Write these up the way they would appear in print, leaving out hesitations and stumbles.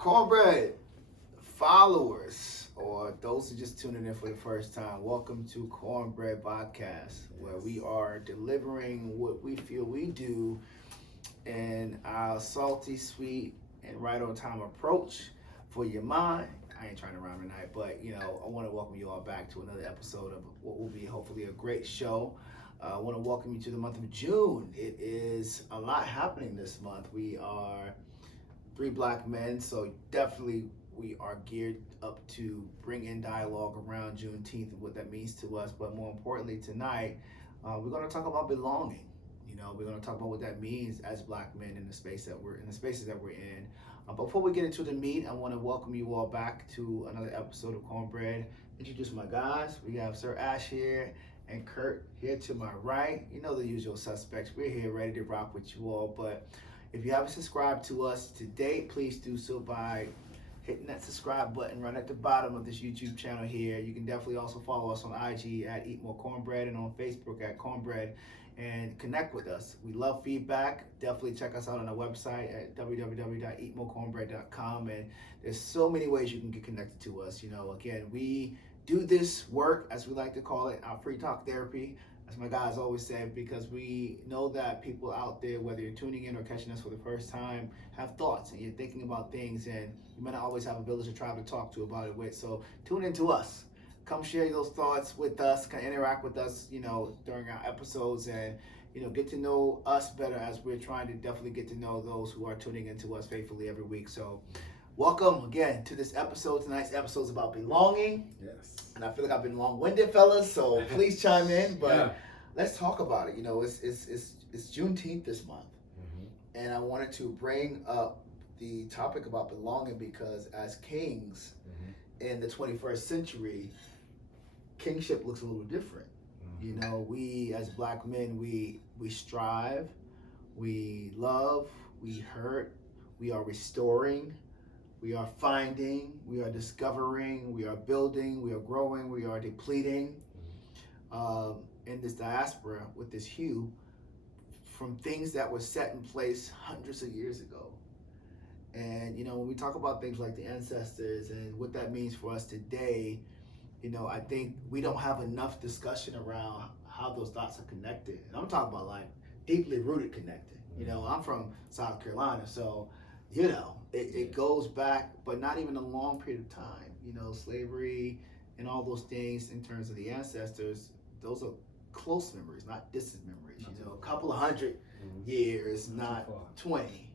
CorNbReaD followers, or those who just tuning in for the first time, welcome to CorNbReaD Vodcast, where we are delivering what we feel we do in our salty, sweet, and right on time approach for your mind. I ain't trying to rhyme tonight, but I want to welcome you all back to another episode of what will be hopefully a great show. I want to welcome you to the month of June. It is a lot happening this month. We are three black men, so definitely we are geared up to bring in dialogue around Juneteenth and what that means to us. But more importantly, tonight we're going to talk about belonging. We're going to talk about what that means as black men in the spaces that we're in. But before we get into the meat, I want to welcome you all back to another episode of CorNbReaD. Introduce my guys. We have Sir Ash here and Kurt here to my right. You know the usual suspects. We're here ready to rock with you all. But if you haven't subscribed to us to date, please do so by hitting that subscribe button right at the bottom of this YouTube channel here. You can definitely also follow us on IG at Eat More CorNbReaD and on Facebook at CorNbReaD and connect with us. We love feedback. Definitely check us out on our website at www.eatmorecornbread.com. And there's so many ways you can get connected to us. Again, we do this work, as we like to call it, our free talk therapy, as my guys always say, because we know that people out there, whether you're tuning in or catching us for the first time, have thoughts and you're thinking about things, and you might not always have a village of tribe to talk to about it with. So tune into us. Come share those thoughts with us, kind of interact with us, during our episodes, and get to know us better as we're trying to definitely get to know those who are tuning into us faithfully every week. So welcome again to this episode. Tonight's episode is about belonging. Yes. And I feel like I've been long-winded, fellas, so please chime in. But let's talk about it. It's Juneteenth this month. And I wanted to bring up the topic about belonging because as kings in the 21st century, kingship looks a little different. We as black men, we strive, we love, we hurt, we are restoring, we are finding, we are discovering, we are building, we are growing, we are depleting in this diaspora with this hue from things that were set in place hundreds of years ago. And when we talk about things like the ancestors and what that means for us today, I think we don't have enough discussion around how those dots are connected. And I'm talking about like deeply rooted connected. I'm from South Carolina, so it goes back, but not even a long period of time. Slavery and all those things in terms of the ancestors, those are close memories, not distant memories. A couple of hundred years, not 20,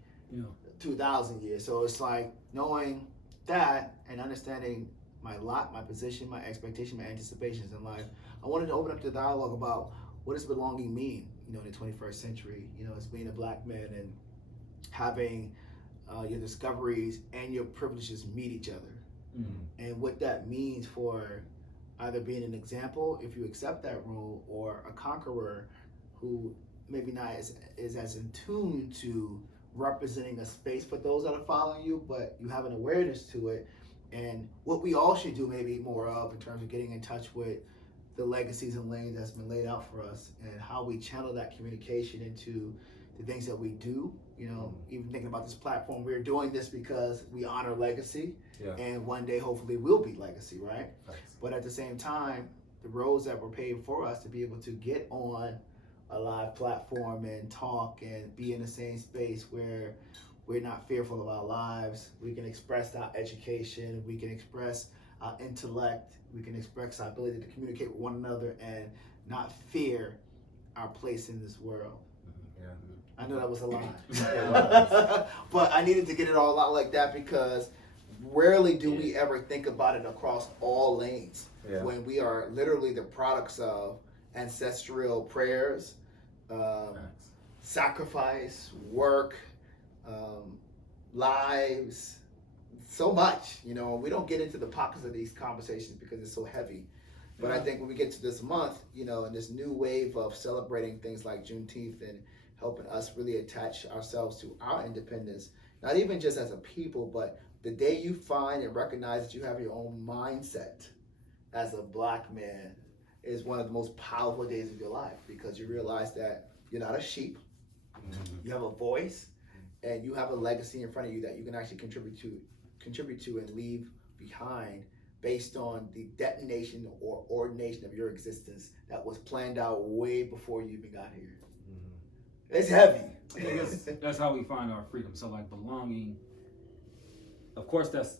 2,000 years. So it's like knowing that and understanding my lot, my position, my expectation, my anticipations in life. I wanted to open up the dialogue about what does belonging mean, in the 21st century, as being a black man and having your discoveries and your privileges meet each other. And what that means for either being an example, if you accept that role, or a conqueror who maybe not is as in tune to representing a space for those that are following you, but you have an awareness to it. And what we all should do maybe more of in terms of getting in touch with the legacies and lanes that's been laid out for us and how we channel that communication into the things that we do. Even thinking about this platform, we're doing this because we honor legacy, and one day hopefully we'll be legacy, right? Thanks. But at the same time, the roads that were paved for us to be able to get on a live platform and talk and be in the same space where we're not fearful of our lives. We can express our education. We can express our intellect. We can express our ability to communicate with one another and not fear our place in this world. I know that was a lot. But I needed to get it all out like that because rarely do we ever think about it across all lanes when we are literally the products of ancestral prayers, sacrifice, work, lives, so much. We don't get into the pockets of these conversations because it's so heavy. But I think when we get to this month, and this new wave of celebrating things like Juneteenth and helping us really attach ourselves to our independence, not even just as a people, but the day you find and recognize that you have your own mindset as a black man is one of the most powerful days of your life, because you realize that you're not a sheep, you have a voice, and you have a legacy in front of you that you can actually contribute to contribute to and leave behind based on the detonation or ordination of your existence that was planned out way before you even got here? It's heavy. I think that's how we find our freedom. So like belonging, of course, that's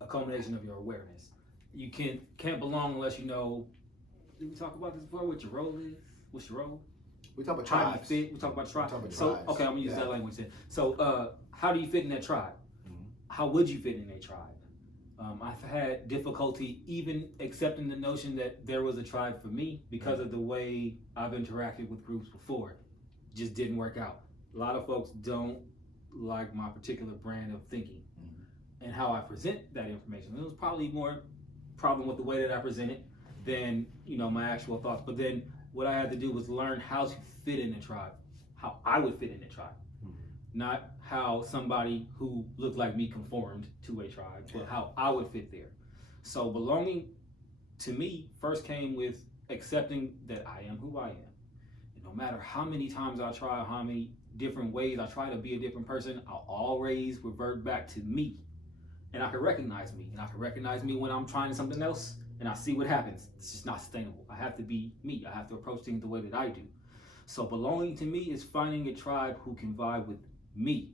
a culmination of your awareness. You can't belong unless you know. Did we talk about this before? What your role is? What's your role? We talk about How tribes. do you fit? We talk about tribes. So okay, I'm gonna use that language then. So how do you fit in that tribe? How would you fit in a tribe? I've had difficulty even accepting the notion that there was a tribe for me because of the way I've interacted with groups before. Just didn't work out. A lot of folks don't like my particular brand of thinking and how I present that information. It was probably more problem with the way that I present it than my actual thoughts. But then what I had to do was learn how to fit in the tribe, how I would fit in the tribe. Not how somebody who looked like me conformed to a tribe, but how I would fit there. So belonging to me first came with accepting that I am who I am. And no matter how many times I try, how many different ways I try to be a different person, I'll always revert back to me. And I can recognize me. And I can recognize me when I'm trying something else and I see what happens. It's just not sustainable. I have to be me. I have to approach things the way that I do. So belonging to me is finding a tribe who can vibe with me,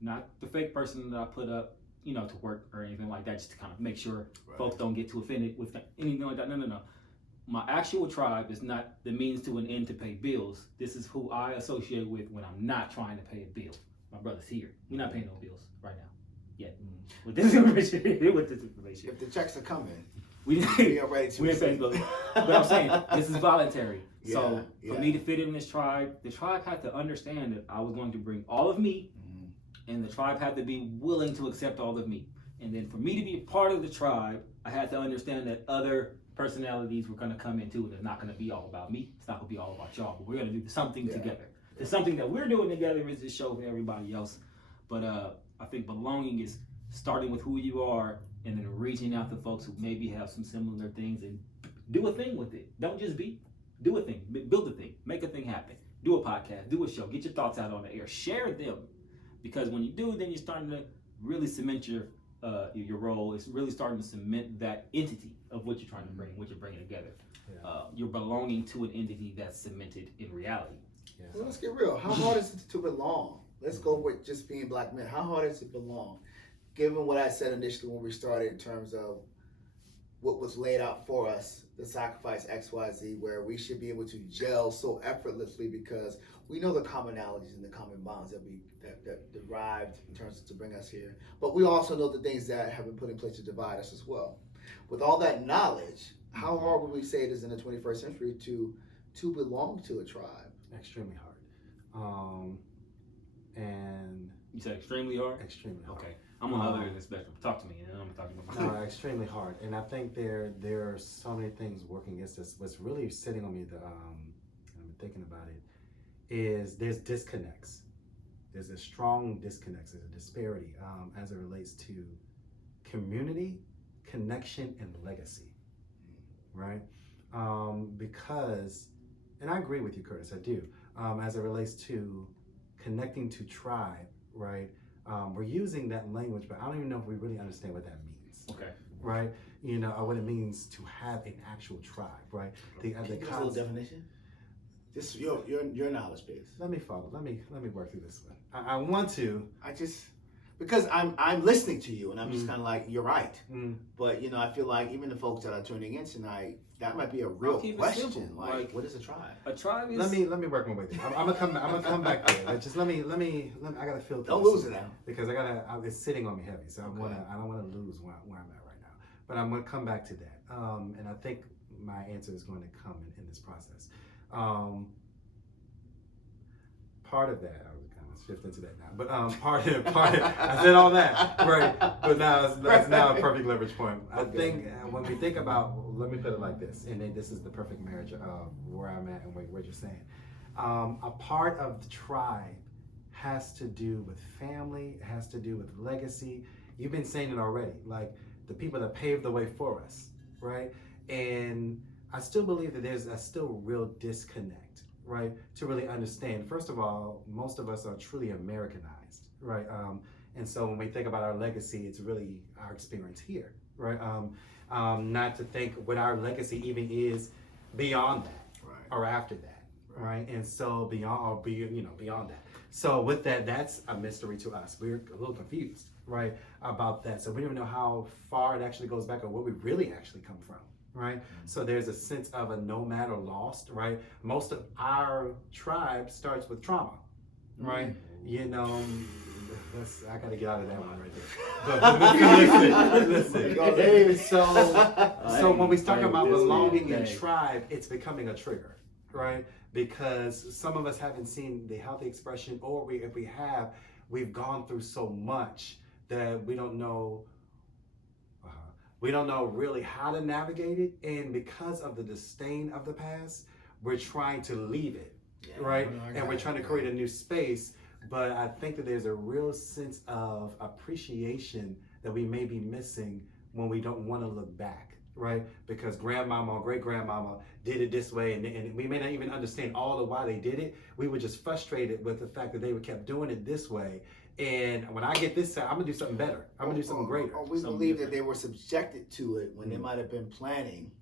not the fake person that I put up, to work or anything like that, just to kind of make sure folks don't get too offended with anything like that. No. My actual tribe is not the means to an end to pay bills. This is who I associate with when I'm not trying to pay a bill. My brother's here. We're not paying no bills right now, yet. With this information, if the checks are coming, we are ready to. We ain't paying bills. But I'm saying this is voluntary. So for me to fit in this tribe, the tribe had to understand that I was going to bring all of me, and the tribe had to be willing to accept all of me. And then for me to be a part of the tribe, I had to understand that other personalities were going to come into it. It's not going to be all about me. It's not going to be all about y'all. But we're going to do something together. The something that we're doing together is this show for everybody else. But I think belonging is starting with who you are and then reaching out to folks who maybe have some similar things and do a thing with it. Don't just be. Do a thing, build a thing, make a thing happen. Do a podcast, do a show, get your thoughts out on the air, share them. Because when you do, then you're starting to really cement your role. It's really starting to cement that entity of what you're trying to bring, what you're bringing together. You're belonging to an entity that's cemented in reality. Well, let's get real. How hard is it to belong? Let's go with just being black men. How hard is it to belong? Given what I said initially when we started in terms of what was laid out for us, the sacrifice XYZ, where we should be able to gel so effortlessly because we know the commonalities and the common bonds that derived in terms of to bring us here. But we also know the things that have been put in place to divide us as well. With all that knowledge, how hard would we say it is in the 21st century to belong to a tribe? Extremely hard. And you said extremely hard? Extremely hard. Okay. I'm on the other end of the spectrum. Talk to me, and I'm talking about no, extremely hard. And I think there are so many things working against this. What's really sitting on me, I'm thinking about it, is there's disconnects. There's a strong disconnect, there's a disparity as it relates to community, connection, and legacy, right? Because, and I agree with you, Curtis, I do, as it relates to connecting to tribe, right? We're using that language, but I don't even know if we really understand what that means. Okay. Right? What it means to have an actual tribe, right? Can you give us a little definition? This your knowledge base. Let me follow. Let me work through this one. I want to. Because I'm listening to you and I'm just kind of like, you're right. But I feel like even the folks that are tuning in tonight, that might be a real question. Like, what is a tribe? A tribe is. Let me work my way through. I'm gonna come back there. Just let me. I gotta feel. Don't lose it now. Because it's sitting on me heavy. So I don't want to lose where I'm at right now. But I'm gonna come back to that. And I think my answer is going to come in this process. Part of that, I was kind of shift into that now. But part of I said all that, right? But now it's now a perfect leverage point. I think when we think about, let me put it like this, and then this is the perfect marriage of where I'm at and what you're saying. A part of the tribe has to do with family, it has to do with legacy. You've been saying it already, like the people that paved the way for us, right? And I still believe that there's a still real disconnect, right? To really understand. First of all, most of us are truly Americanized, right? And so when we think about our legacy, it's really our experience here, right? Not to think what our legacy even is beyond that, or after that, right? And so beyond that. So with that, that's a mystery to us. We're a little confused, right, about that. So we don't even know how far it actually goes back or where we really actually come from, right? So there's a sense of a nomad or lost, right? Most of our tribe starts with trauma, right? You know, I gotta get out of that one right there. But listen. So when we talk about belonging in tribe, it's becoming a trigger, right? Because some of us haven't seen the healthy expression, or if we have, we've gone through so much that we don't know really how to navigate it. And because of the disdain of the past, we're trying to leave it, right? And we're trying to create a new space. But I think that there's a real sense of appreciation that we may be missing when we don't want to look back, right? Because grandmama or great-grandmama did it this way, and we may not even understand all of why they did it. We were just frustrated with the fact that they kept doing it this way. And when I get this, I'm gonna do something better. I'm gonna do something greater. Or we believe that they were subjected to it when they might have been planning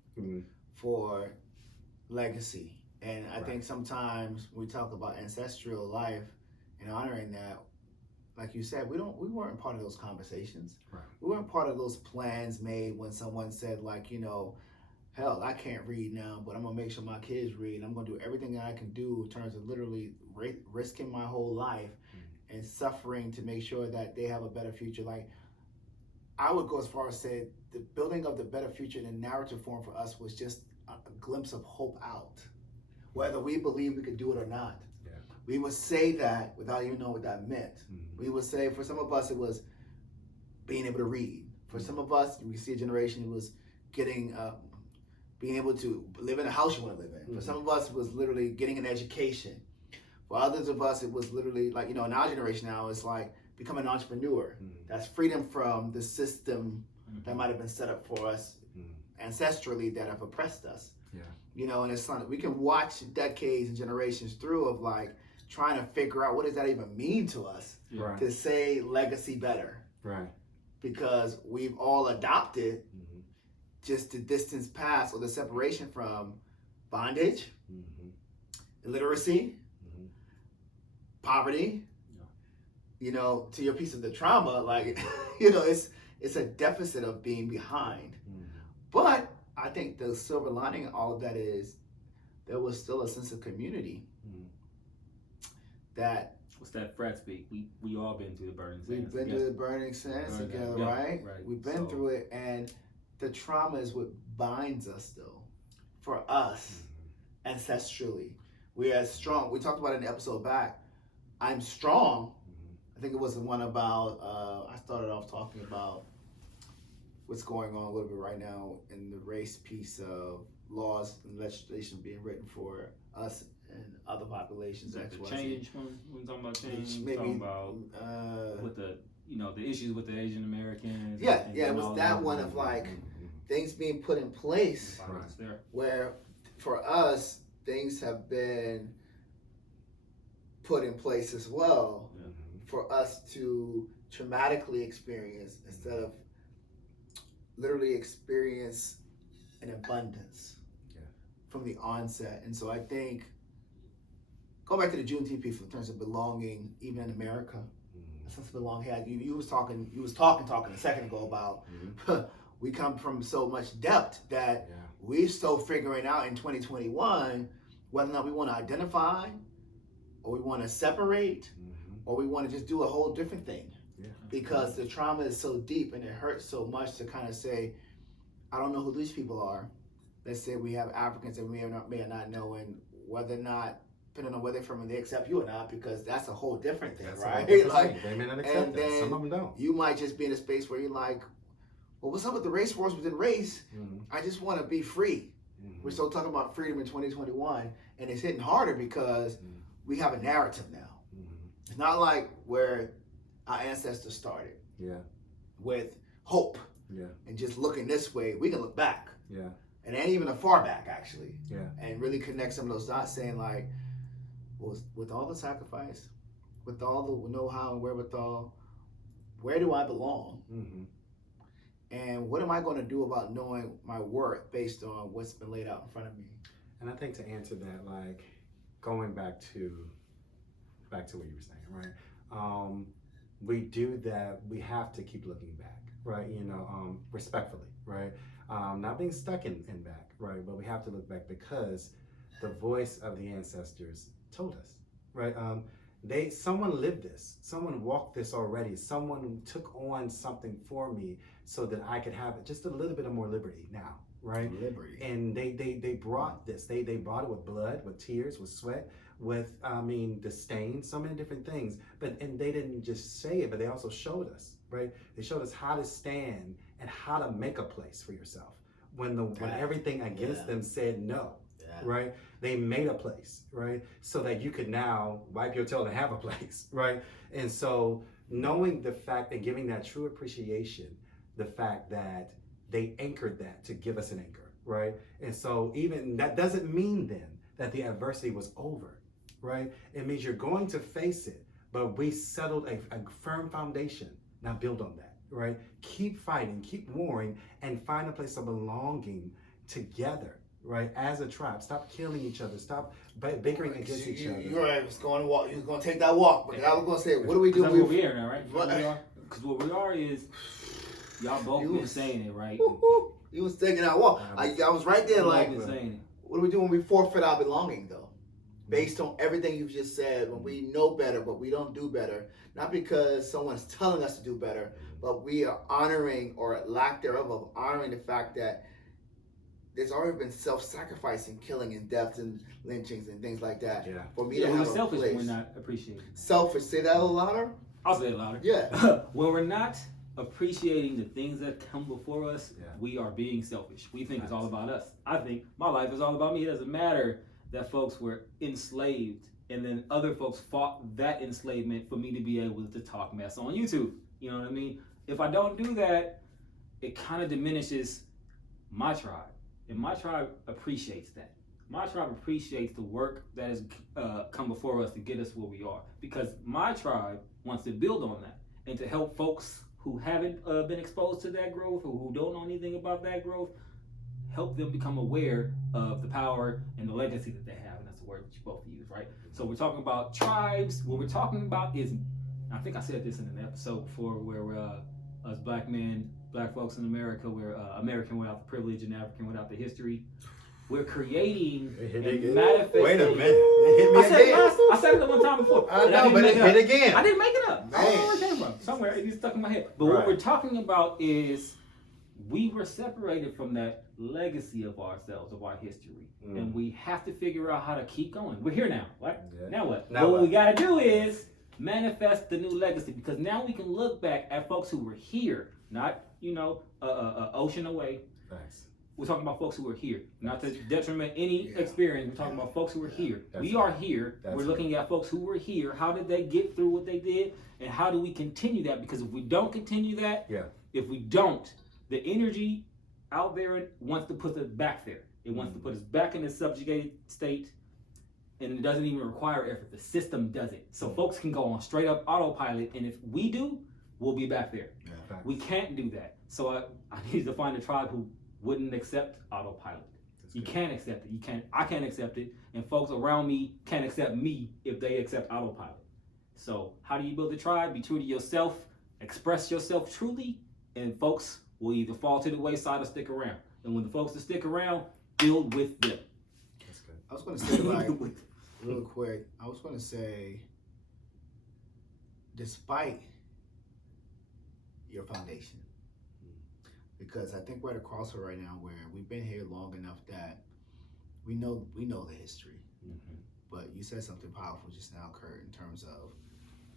for legacy. And I think sometimes we talk about ancestral life and honoring that, like you said, we weren't part of those conversations. Right. We weren't part of those plans made when someone said, like, you know, hell, I can't read now, but I'm gonna make sure my kids read. And I'm gonna do everything that I can do in terms of literally risking my whole life and suffering to make sure that they have a better future. Like, I would go as far as say the building of the better future in a narrative form for us was just a glimpse of hope out, whether we believe we could do it or not. We would say that without even knowing what that meant. We would say, for some of us, it was being able to read. For some of us, we see a generation, it was getting, being able to live in a house you want to live in. For some of us, it was literally getting an education. For others of us, it was literally like, you know, in our generation now, it's like becoming an entrepreneur. That's freedom from the system that might have been set up for us ancestrally that have oppressed us. You know, and it's something we can watch decades and generations through of like trying to figure out what does that even mean to us to say legacy better. Right. Because we've all adopted just the distance past or the separation from bondage, illiteracy, poverty, you know, to your piece of the trauma, like, you know, it's a deficit of being behind. But I think the silver lining in all of that is there was still a sense of community that... What's that frat speak? We all been through the burning sands. We've been through the burning sands together, right? We've been through it, and the trauma is what binds us, though, for us, ancestrally. We are strong. We talked about it in the episode back. I'm strong. I think it was the one about, I started off talking about what's going on a little bit right now in the race piece of laws and legislation being written for us and other populations. Like the change, when we're talking about change, maybe, talking about with the, you know, the issues with the Asian Americans. Yeah, it was that one of like things being put in place where for us, things have been put in place as well for us to traumatically experience instead of literally experience an abundance from the onset. And so I think, go back to the Juneteenth piece in terms of belonging, even in America, a sense of belonging. You was talking a second ago about we come from so much depth that we're still figuring out in 2021 whether or not we want to identify or we want to separate or we want to just do a whole different thing. Because the trauma is so deep and it hurts so much to kind of say, I don't know who these people are. Let's say we have Africans that we may or not know, and whether or not, depending on where they're from, and they accept you or not, because that's a whole different thing, right? Like, they may not accept that. Some of them don't. You might just be in a space where you're like, well, what's up with the race wars within race? I just want to be free. We're still talking about freedom in 2021, and it's hitting harder because we have a narrative now. It's not like where our ancestors started with hope and just looking this way. We can look back and ain't even a far back actually and really connect some of those dots, saying like, well, with all the sacrifice, with all the know-how and wherewithal, where do I belong? Mm-hmm. And what am I going to do about knowing my worth based on what's been laid out in front of me? And I think to answer that, like going back to what you were saying, right? We do that. We have to keep looking back, right? Respectfully, right? Not being stuck in back, right? But we have to look back because the voice of the ancestors told us, right? Someone lived this, someone walked this already, someone took on something for me so that I could have just a little bit of more liberty now, right? Liberty. And they brought this, they brought it with blood, with tears, with sweat, with disdain, so many different things. And they didn't just say it, but they also showed us, right? They showed us how to stand and how to make a place for yourself when everything against them said no. Right? They made a place, right? So that you could now wipe your tail and have a place, right? And so knowing the fact and giving that true appreciation, the fact that they anchored that to give us an anchor, right? And so even that doesn't mean then that the adversity was over, right? It means you're going to face it, but we settled a firm foundation. Now build on that, right? Keep fighting, keep warring, and find a place of belonging together. Right, as a tribe, stop killing each other, stop bickering against each other. You're right. It's going to walk. You're going to take that walk. But I was going to say, what do we do? That's what we are now, right? Because what we are is y'all both been saying it, right? You was taking that walk. I was right there, like, saying it. What do we do when we forfeit our belonging, though? Based on everything you've just said, when we know better, but we don't do better, not because someone's telling us to do better, but we are honoring, or lack thereof of honoring the fact that there's already been self-sacrificing, killing and deaths and lynchings and things like that. Yeah. For me to have we're selfish a place. when we're not appreciating. Selfish. Say that a little louder. I'll say it louder. Yeah. When we're not appreciating the things that come before us, we are being selfish. We think it's all about us. I think my life is all about me. It doesn't matter that folks were enslaved and then other folks fought that enslavement for me to be able to talk mess on YouTube. You know what I mean? If I don't do that, it kind of diminishes my tribe. And my tribe appreciates that. My tribe appreciates the work that has come before us to get us where we are. Because my tribe wants to build on that and to help folks who haven't been exposed to that growth or who don't know anything about that growth, help them become aware of the power and the legacy that they have. And that's the word that you both use, right? So we're talking about tribes. What we're talking about is, I think I said this in an episode before, where us black men, black folks in America, we're American without the privilege and African without the history. We're creating and manifesting. Wait a minute. It hit me again. I said it one time before. I know, but it hit again. I didn't make it up. Man. I don't know where it came from. Somewhere it stuck in my head. But what we're talking about is we were separated from that legacy of ourselves, of our history. And we have to figure out how to keep going. We're here now, right? Yeah. Now what? What we got to do is manifest the new legacy, because now we can look back at folks who were here, not, ocean away. Thanks. We're talking about folks who are here, not to detriment any experience. We're talking about folks who are here. We are here. We're looking at folks who were here. How did they get through what they did? And how do we continue that? Because if we don't continue that, if we don't, the energy out there wants to put us back there. It wants to put us back in a subjugated state, and it doesn't even require effort. The system does it. So folks can go on straight up autopilot, and if we do, we'll be back there. We can't do that. So I need to find a tribe who wouldn't accept autopilot. You can't accept it. I can't accept it. And folks around me can't accept me if they accept autopilot. So how do you build a tribe? Be true to yourself, express yourself truly, and folks will either fall to the wayside or stick around. And when the folks that stick around, build with them. That's good. I was going to say, real quick, despite your foundation, because I think we're at a crossroad right now where we've been here long enough that we know the history. But you said something powerful just now, Kurt, in terms of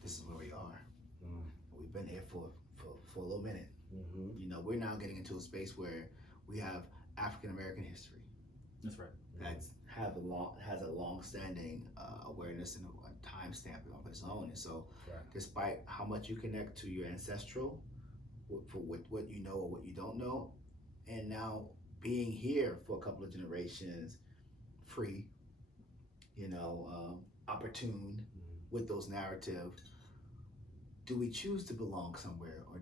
this is where we are. We've been here for a little minute. We're now getting into a space where we have African American history. That's right. That's has a long-standing awareness and a time stamp of its own. And so, despite how much you connect to your ancestral, for what you know or what you don't know, and now being here for a couple of generations, free, opportune with those narratives, do we choose to belong somewhere, or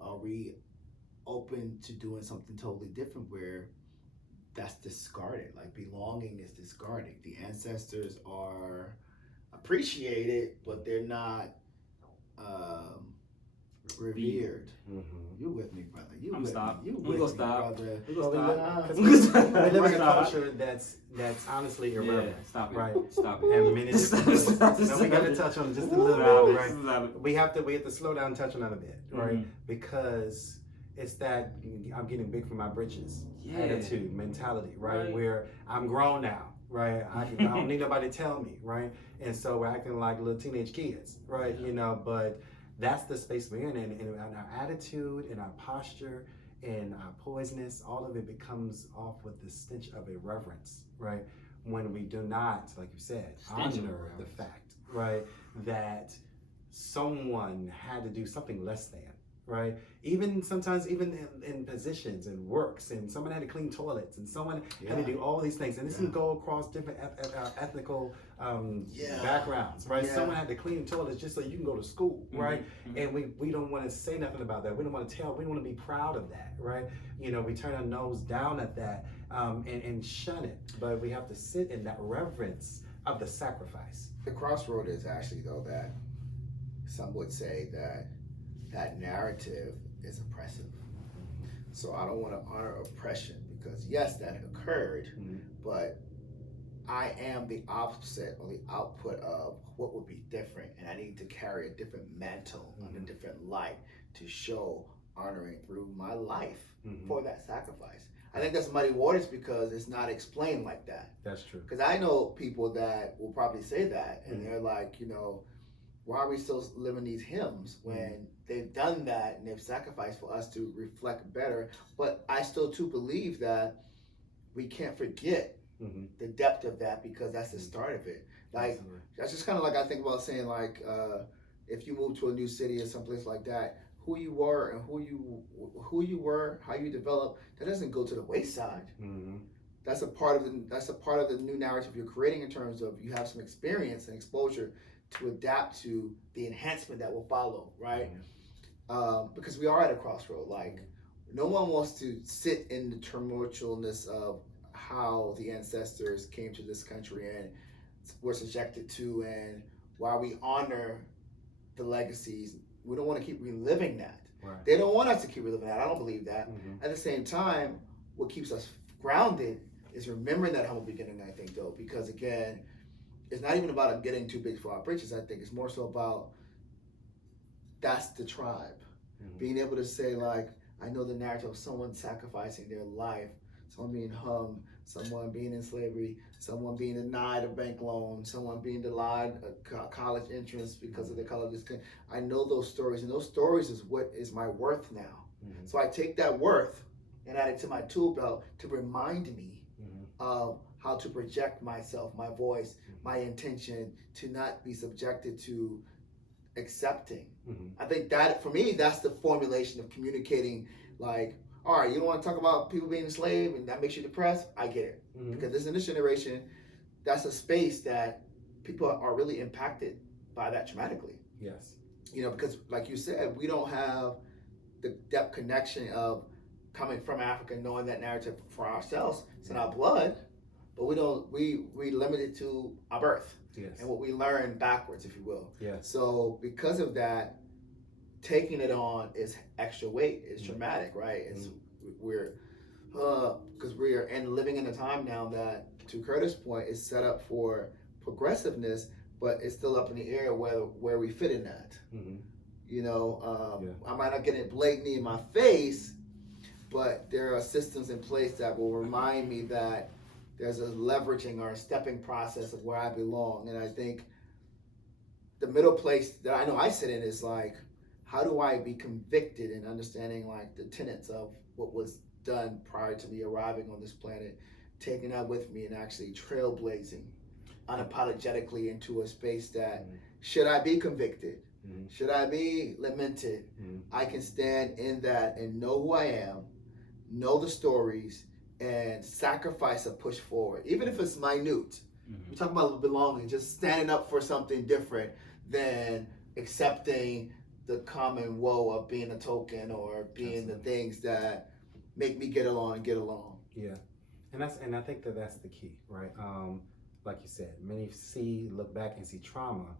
are we open to doing something totally different where that's discarded? Like belonging is discarded. The ancestors are appreciated, but they're not revered. You with me, brother? I'm with stop. me? You I'm with gonna me, stop. brother? We Stop. live in a Stop. culture that's honestly irreverent. Yeah, stop it. Right. Stop it. And many different places. Now we got to touch on it just a little bit, right? Stop it. We have to slow down and touch on that a bit, right? Mm-hmm. Because it's that I'm getting big for my britches Yeah. attitude, mentality, right? Right. Where I'm grown now, right? I don't need nobody to tell me, right? And so we're acting like little teenage kids, right? Yeah. You know, but that's the space we're in, and our attitude and our posture and our poisonous, all of it becomes off with the stench of irreverence, right? When we do not, like you said, honor the fact, right, that someone had to do something less than, right? Even sometimes, even in positions and works, and someone had to clean toilets, and someone had to do all these things, and this can go across different ethnical backgrounds, right? Yeah. Someone had to clean toilets just so you can go to school, right? And we don't want to say nothing about that. We don't want to tell. We want to be proud of that, right? You know, we turn our nose down at that and shun it, but we have to sit in that reverence of the sacrifice. The crossroad is actually, though, that some would say that narrative is oppressive. So I don't want to honor oppression because yes, that occurred, but I am the opposite or the output of what would be different, and I need to carry a different mantle and a different light to show honoring through my life for that sacrifice. I think that's muddy waters because it's not explained like that. That's true. Because I know people that will probably say that, and they're like, you know, why are we still living these hymns when they've done that and they've sacrificed for us to reflect better? But I still too believe that we can't forget the depth of that because that's the start of it. Like Absolutely. that's just kind of like I think about saying like if you move to a new city or someplace like that, who you were and who you were, how you developed, that doesn't go to the wayside. That's a part of the new narrative you're creating in terms of you have some experience and exposure to adapt to the enhancement that will follow, right? Because we are at a crossroad. Like no one wants to sit in the tumultuousness of how the ancestors came to this country and were subjected to, and while we honor the legacies, we don't want to keep reliving that. Right. They don't want us to keep reliving that. I don't believe that. At the same time, what keeps us grounded is remembering that humble beginning, I think, though, because again, it's not even about getting too big for our britches. I think it's more so about that's the tribe. Being able to say, like, I know the narrative of someone sacrificing their life, someone being hung, someone being in slavery, someone being denied a bank loan, someone being denied a college entrance because of the color of this skin. I know those stories, and those stories is what is my worth now. So I take that worth and add it to my tool belt to remind me of how to project myself, my voice, my intention, to not be subjected to accepting. I think that, for me, that's the formulation of communicating, like, all right, you don't want to talk about people being enslaved and that makes you depressed? I get it. Because in this generation, that's a space that people are really impacted by that traumatically. Yes. You know, because like you said, we don't have the depth connection of coming from Africa, knowing that narrative for ourselves. It's in our blood, but we limit it to our birth. Yes. And what we learn backwards, if you will. Yes. So because of that, taking it on is extra weight. It's traumatic, right? It's because we're living in a time now that, to Curtis' point, is set up for progressiveness, but it's still up in the air where we fit in that. You know, I might not get it blatantly in my face, but there are systems in place that will remind me that there's a leveraging or a stepping process of where I belong. And I think the middle place that I know I sit in is like, how do I be convicted in understanding like the tenets of what was done prior to me arriving on this planet, taking that with me and actually trailblazing unapologetically into a space that should I be convicted, should I be lamented, I can stand in that and know who I am, know the stories, and sacrifice a push forward, even if it's minute. We talk about belonging, just standing up for something different than accepting the common woe of being a token or being the things that make me get along. Yeah, and I think that's the key, right? Like you said, many look back and see trauma,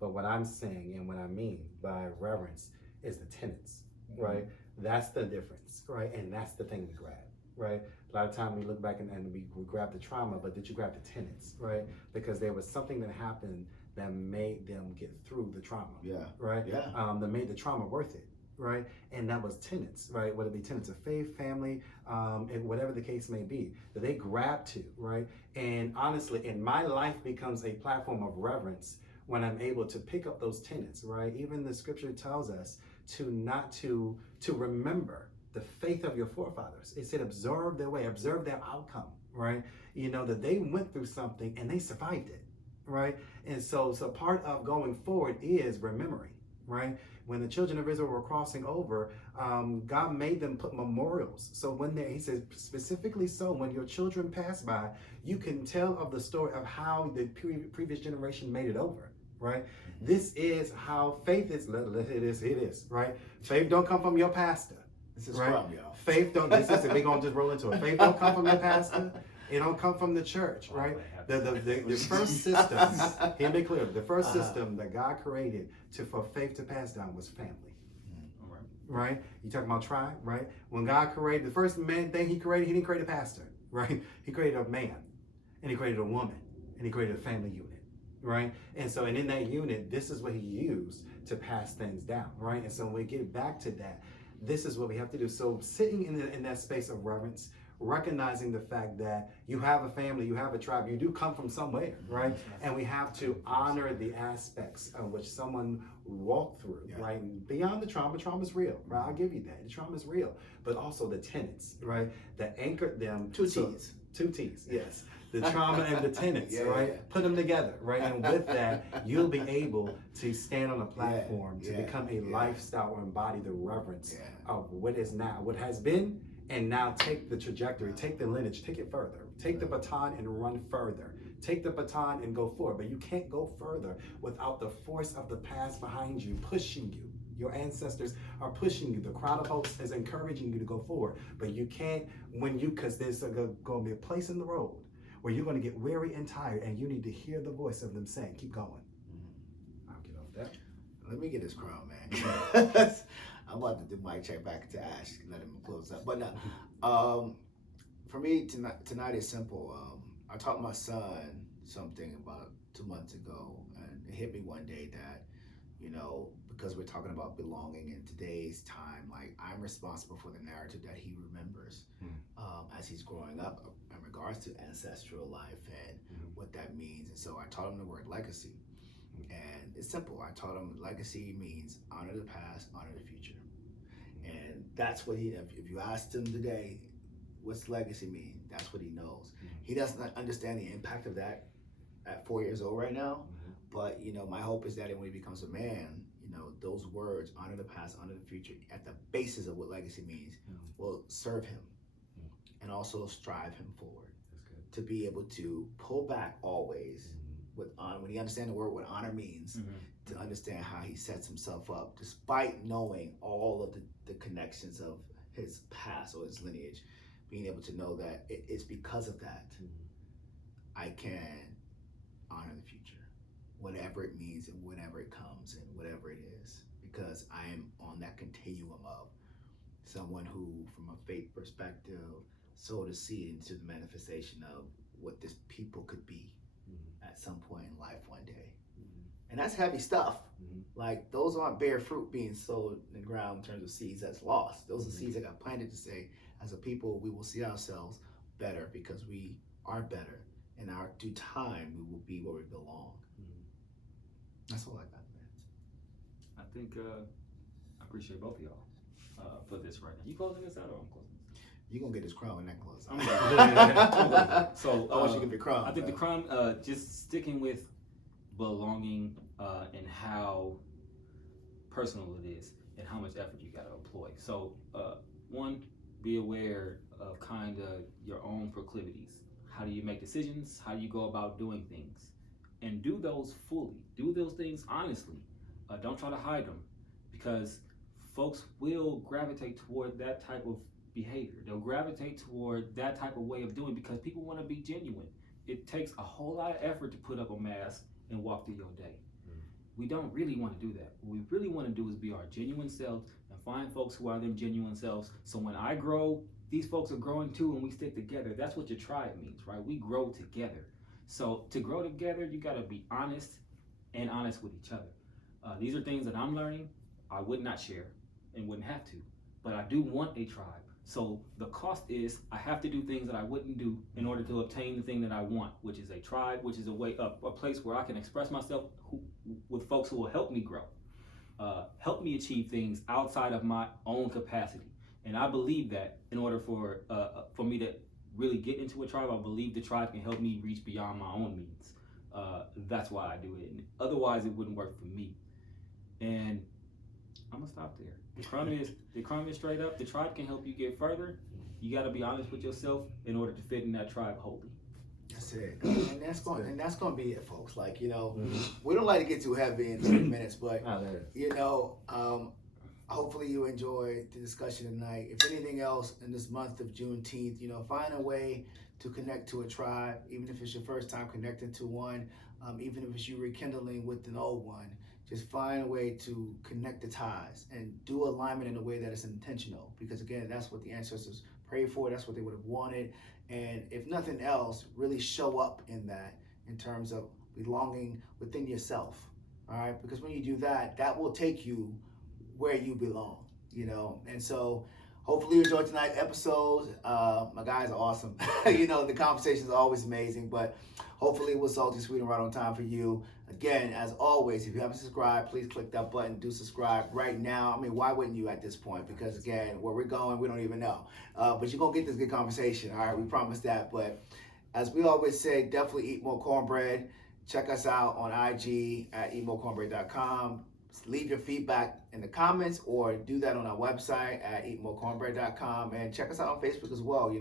but what I'm saying and what I mean by reverence is the tenets, right? That's the difference, right? And that's the thing we grab, right? A lot of time we look back and we grab the trauma, but did you grab the tenets, right? Because there was something that happened that made them get through the trauma, right? That made the trauma worth it, right? And that was tenets, right? Whether it be tenets of faith, family, and whatever the case may be, that they grab to, right? And honestly, and my life becomes a platform of reverence when I'm able to pick up those tenets, right? Even the scripture tells us to remember the faith of your forefathers. It said, observe their way, observe their outcome, right? You know, that they went through something and they survived it, right? And so part of going forward is remembering, right? When the children of Israel were crossing over, God made them put memorials. So he says specifically, so when your children pass by, you can tell of the story of how the previous generation made it over, right? This is how faith is. It is, right? Faith don't come from your pastor. This is right? from y'all. Faith don't. This is we're gonna just roll into it. Faith don't come from your pastor. It don't come from the church, right? The first system, hear me clear, the first system that God created for faith to pass down was family. Right? You talking about tribe, right? When God created, the first thing he created, he didn't create a pastor, right? He created a man, and he created a woman, and he created a family unit, right? And in that unit, this is what he used to pass things down, right? And so when we get back to that, this is what we have to do. So sitting in that space of reverence, recognizing the fact that you have a family, you have a tribe, you do come from somewhere, right? And we have to honor the aspects of which someone walked through, right? And beyond the trauma is real, right? I'll give you that. The trauma is real, but also the tenets, right? That anchored them. Two T's, yes. The trauma and the tenets, right? Put them together, right? And with that, you'll be able to stand on a platform to become a lifestyle or embody the reverence of what is now, what has been, and now take the trajectory, take the lineage, take it further. Take the baton and run further. Take the baton and go forward. But you can't go further without the force of the past behind you, pushing you. Your ancestors are pushing you. The crowd of hosts is encouraging you to go forward. But you can't, because there's going to be a place in the road where you're going to get weary and tired, and you need to hear the voice of them saying, keep going. I'll get off that. Let me get this crown, man. I'm about to do mic check back to Ash, let him close up. But for me, tonight is simple. I taught my son something about 2 months ago, and it hit me one day that, because we're talking about belonging in today's time, like, I'm responsible for the narrative that he remembers as he's growing up in regards to ancestral life and what that means. And so I taught him the word legacy. And it's simple. I taught him legacy means honor the past, honor the future. And that's what if you asked him today, what's legacy mean? That's what he knows. He doesn't understand the impact of that at 4 years old right now. But, my hope is that when he becomes a man, those words, honor the past, honor the future, at the basis of what legacy means, will serve him and also strive him forward to be able to pull back always with honor. When he understands the word, what honor means, to understand how he sets himself up, despite knowing all of the connections of his past or his lineage, being able to know that it's because of that I can honor the future, whatever it means and whenever it comes and whatever it is, because I am on that continuum of someone who, from a faith perspective, sowed a seed into the manifestation of what this people could be at some point in life one day. And that's heavy stuff. Like, those aren't bare fruit being sowed in the ground in terms of seeds that's lost. Those are seeds that got planted to say, as a people, we will see ourselves better because we are better. In our due time, we will be where we belong. That's all I got, man. I think I appreciate both of y'all for this right now. You closing this out or I'm closing this out? You're going to get this crown when that closes. So I want you to get the crown. I think the crown, just sticking with belonging and how personal it is and how much effort you got to employ. So one, be aware of kind of your own proclivities. How do you make decisions? How do you go about doing things? And do those fully. Do those things honestly. Don't try to hide them, because folks will gravitate toward that type of behavior. They'll gravitate toward that type of way of doing, because people want to be genuine. It takes a whole lot of effort to put up a mask and walk through your day. We don't really want to do that. What we really want to do is be our genuine selves and find folks who are them genuine selves. So when I grow, these folks are growing too, and we stick together. That's what your tribe means, right? We grow together. So to grow together, you got to be honest and honest with each other. These are things that I'm learning. I would not share and wouldn't have to, but I do want a tribe. So the cost is I have to do things that I wouldn't do in order to obtain the thing that I want, which is a tribe, which is a place where I can express myself with folks who will help me grow, help me achieve things outside of my own capacity. And I believe that in order for me to really get into a tribe, I believe the tribe can help me reach beyond my own means. That's why I do it. And otherwise, it wouldn't work for me. And I'm gonna stop there. The crumb is straight up. The tribe can help you get further. You got to be honest with yourself in order to fit in that tribe wholly. That's it, and that's going to be it, folks. Like, we don't like to get too heavy in 3 minutes, but hopefully you enjoyed the discussion tonight. If anything else, in this month of Juneteenth, find a way to connect to a tribe, even if it's your first time connecting to one, even if it's you rekindling with an old one. Just find a way to connect the ties and do alignment in a way that is intentional, because again, that's what the ancestors prayed for. That's what they would have wanted. And if nothing else, really show up in that in terms of belonging within yourself. All right. Because when you do that, that will take you where you belong, and so hopefully you enjoyed tonight's episode. My guys are awesome. The conversation is always amazing, but hopefully it was salty, sweet, and right on time for you. Again, as always, if you haven't subscribed, please click that button. Do subscribe right now. I mean, why wouldn't you at this point? Because again, where we're going, we don't even know. But you're going to get this good conversation. All right, we promise that. But as we always say, definitely eat more cornbread. Check us out on IG at eatmorecornbread.com. Leave your feedback in the comments, or do that on our website at eatmorecornbread.com. And check us out on Facebook as well.